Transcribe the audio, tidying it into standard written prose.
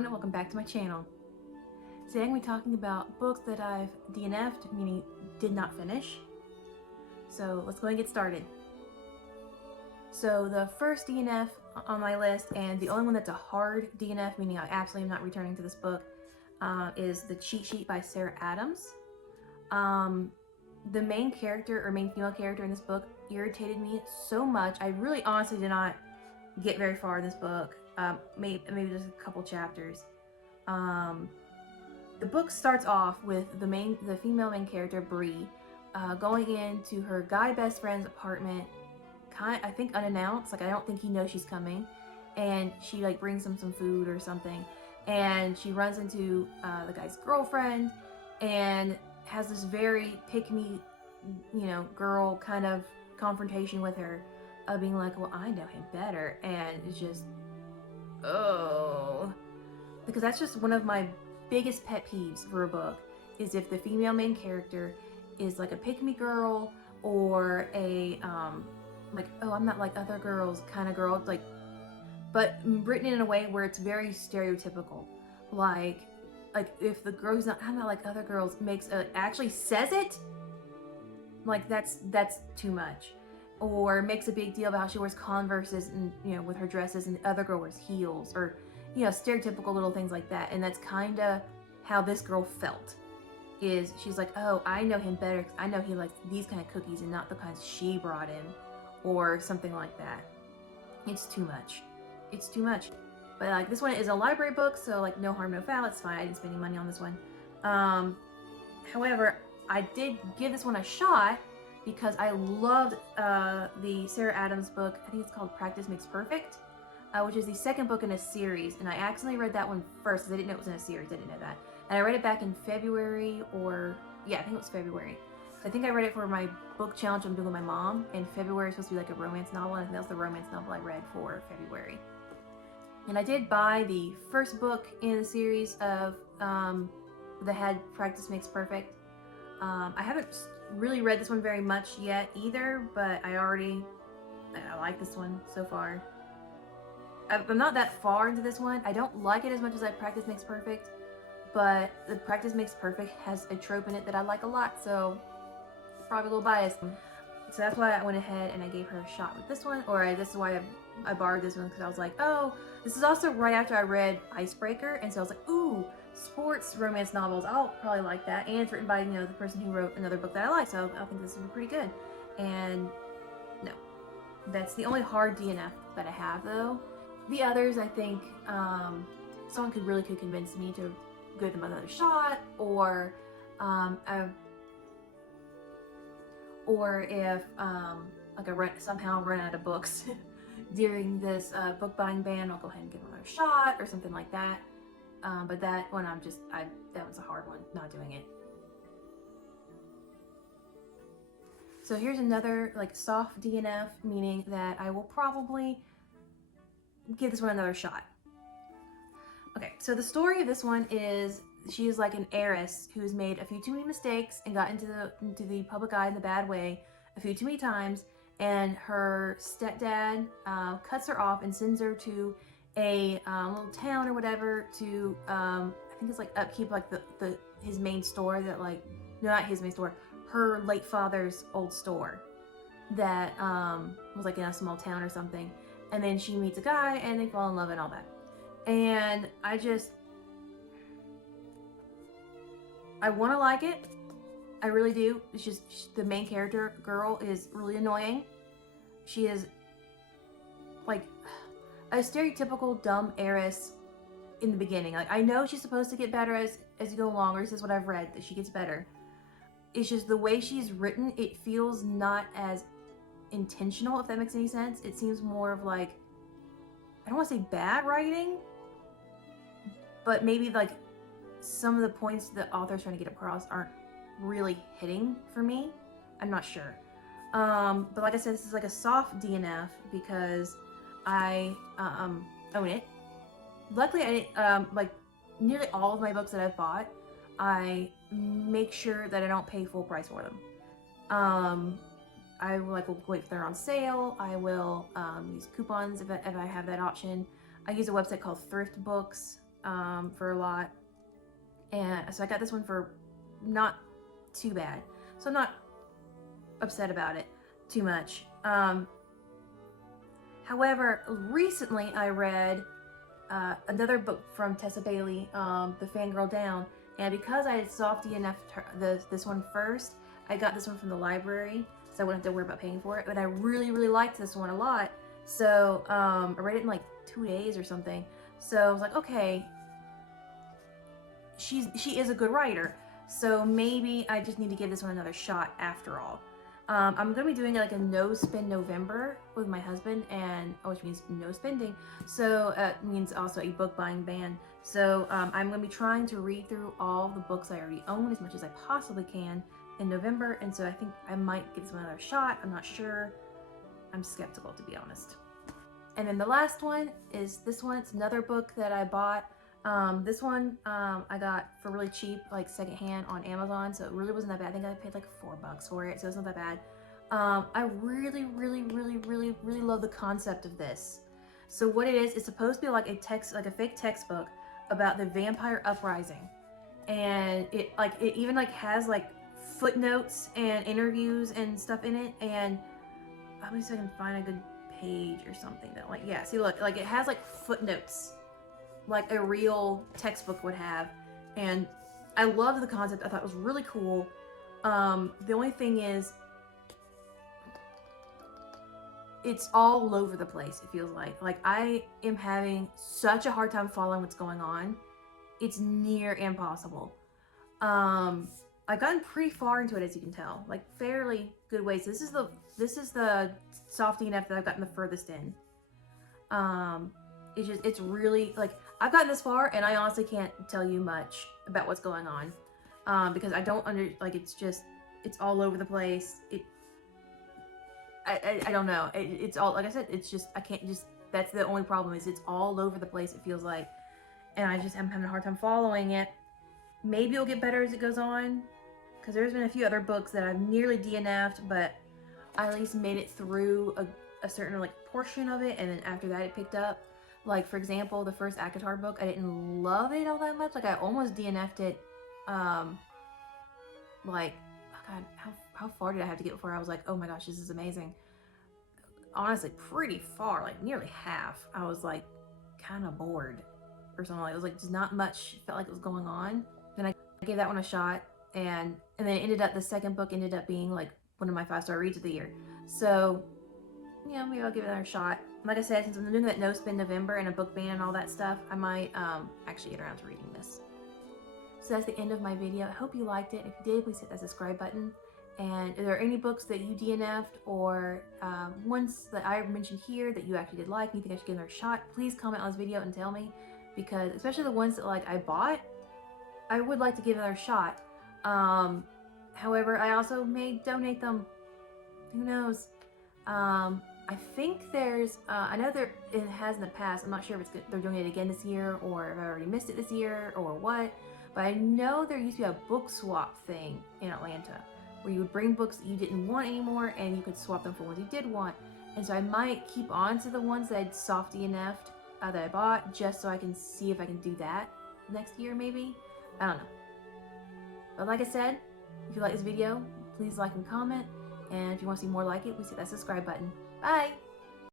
everyone, and welcome back to my channel. Today I'm going to be talking about books that I've DNF'd, meaning did not finish. So let's go and get started. So the first DNF on my list, and the only one that's a hard DNF, meaning I absolutely am not returning to this book, is The Cheat Sheet by Sarah Adams. The main character, or main female character in this book, irritated me so much. I really honestly did not get very far in this book. Maybe just a couple chapters. The book starts off with the female main character, Bree, going into her guy best friend's apartment, I think unannounced. Like, I don't think he knows she's coming, and she like brings him some food or something, and she runs into the guy's girlfriend, and has this very pick-me, girl kind of confrontation with her, being like, well, I know him better, and it's just, oh, because that's just one of my biggest pet peeves for a book, is if the female main character is like a pick-me girl, or a like, oh, I'm not like other girls kind of girl, like, but written in a way where it's very stereotypical, like if the girl who's not, I'm not like other girls, actually says it, like that's too much. Or makes a big deal about how she wears Converses and with her dresses, and the other girl wears heels, or stereotypical little things like that. And that's kind of how this girl felt. Is she's like, oh, I know him better because I know he likes these kind of cookies and not the kinds she brought him, or something like that. It's too much. It's too much. But like, this one is a library book, so like, no harm, no foul. It's fine. I didn't spend any money on this one. However, I did give this one a shot, because I loved the Sarah Adams book. I think it's called Practice Makes Perfect, which is the second book in a series. And I accidentally read that one first because I didn't know it was in a series. I didn't know that. And I read it back in February, or yeah, I think it was February. I think I read it for my book challenge I'm doing with my mom. And February is supposed to be like a romance novel, and that was the romance novel I read for February. And I did buy the first book in the series of that had Practice Makes Perfect. I haven't really read this one very much yet either, but I like this one so far. I'm not that far into this one. I don't like it as much as I Practice Makes Perfect, but the Practice Makes Perfect has a trope in it that I like a lot, so probably a little biased. So that's why I went ahead and I gave her a shot with this one, this is why I borrowed this one, because I was like, oh, this is also right after I read Icebreaker, and so I was like, ooh, sports romance novels, I'll probably like that, and it's written by the person who wrote another book that I like, so I think this will be pretty good. And no, that's the only hard DNF that I have, though. The others, I think someone could convince me to give them another shot, or if like I somehow run out of books during this book buying ban, I'll go ahead and give them another shot or something like that. But that one, that was a hard one, not doing it. So here's another like soft DNF, meaning that I will probably give this one another shot. Okay, so the story of this one is, she is like an heiress who's made a few too many mistakes and got into the public eye in the bad way a few too many times, and her stepdad cuts her off and sends her to a little town or whatever to I think it's like upkeep like his main store, that like, no, not his main store, her late father's old store that was like in a small town or something. And then she meets a guy and they fall in love and all that. And I want to like it. I really do. It's just the main character girl is really annoying. She is like a stereotypical dumb heiress in the beginning. Like, I know she's supposed to get better as you go along, or this is what I've read, that she gets better. It's just the way she's written, it feels not as intentional, if that makes any sense. It seems more of like, I don't want to say bad writing, but maybe like some of the points the author's trying to get across aren't really hitting for me. I'm not sure. But like I said, this is like a soft DNF because I own it. Luckily, I didn't, like nearly all of my books that I've bought, I make sure that I don't pay full price for them. I will wait if they're on sale. I will use coupons if I have that option. I use a website called Thrift Books. for a lot. And so I got this one for not too bad. So I'm not upset about it too much. However, recently I read another book from Tessa Bailey, The Fangirl Down, and because I had soft DNF'd this one first, I got this one from the library, so I wouldn't have to worry about paying for it. But I really, really liked this one a lot, so I read it in like 2 days or something. So I was like, okay, she is a good writer, so maybe I just need to give this one another shot after all. I'm gonna be doing like a no spend November with my husband, and which means no spending. So it means also a book buying ban. So I'm gonna be trying to read through all the books I already own as much as I possibly can in November, and so I think I might give this one another shot. I'm not sure. I'm skeptical, to be honest. And then the last one is this one. It's another book that I bought. This one I got for really cheap, like secondhand on Amazon, so it really wasn't that bad. I think I paid like $4 for it, so it's not that bad. I really, really, really, really, really love the concept of this. So what it is, it's supposed to be like a fake textbook about the vampire uprising, and it even like has like footnotes and interviews and stuff in it. And let me see if I can find a good page or something that yeah, see, look, like it has like footnotes like a real textbook would have, and I loved the concept. I thought it was really cool. The only thing is, it's all over the place, it feels like I am having such a hard time following what's going on. It's near impossible. I've gotten pretty far into it, as you can tell, like fairly good ways. This is the soft DNF that I've gotten the furthest in. It's really, like, I've gotten this far and I honestly can't tell you much about what's going on, because I don't it's all over the place. I don't know. It's all, like I said, it's just, I can't just, that's the only problem, is it's all over the place, it feels like, and I just am having a hard time following it. Maybe it'll get better as it goes on, because there's been a few other books that I've nearly DNF'd, but I at least made it through a certain like portion of it, and then after that it picked up. Like, for example, the first ACOTAR book, I didn't love it all that much. Like, I almost DNF'd it, like, oh God, how far did I have to get before I was like, oh my gosh, this is amazing? Honestly, pretty far, like nearly half. I was like kind of bored or something. Like, it was like just not much felt like it was going on. Then I gave that one a shot, and then it ended up, the second book ended up being like one of my 5-star reads of the year. So, yeah, maybe I'll give it another shot. Like I said, since I'm doing that no spend November and a book ban and all that stuff, I might actually get around to reading this. So that's the end of my video. I hope you liked it. If you did, please hit that subscribe button. And if there are any books that you DNF'd, or ones that I mentioned here that you actually did like, and you think I should give another shot, please comment on this video and tell me. Because especially the ones that like I bought, I would like to give another shot. However, I also may donate them. Who knows? I think there's, I know it has in the past. I'm not sure if they're doing it again this year, or if I already missed it this year, or what. But I know there used to be a book swap thing in Atlanta, where you would bring books that you didn't want anymore, and you could swap them for ones you did want. And so I might keep on to the ones that I'd soft DNF'd that I bought, just so I can see if I can do that next year, maybe. I don't know. But like I said, if you like this video, please like and comment. And if you want to see more like it, please hit that subscribe button. Bye!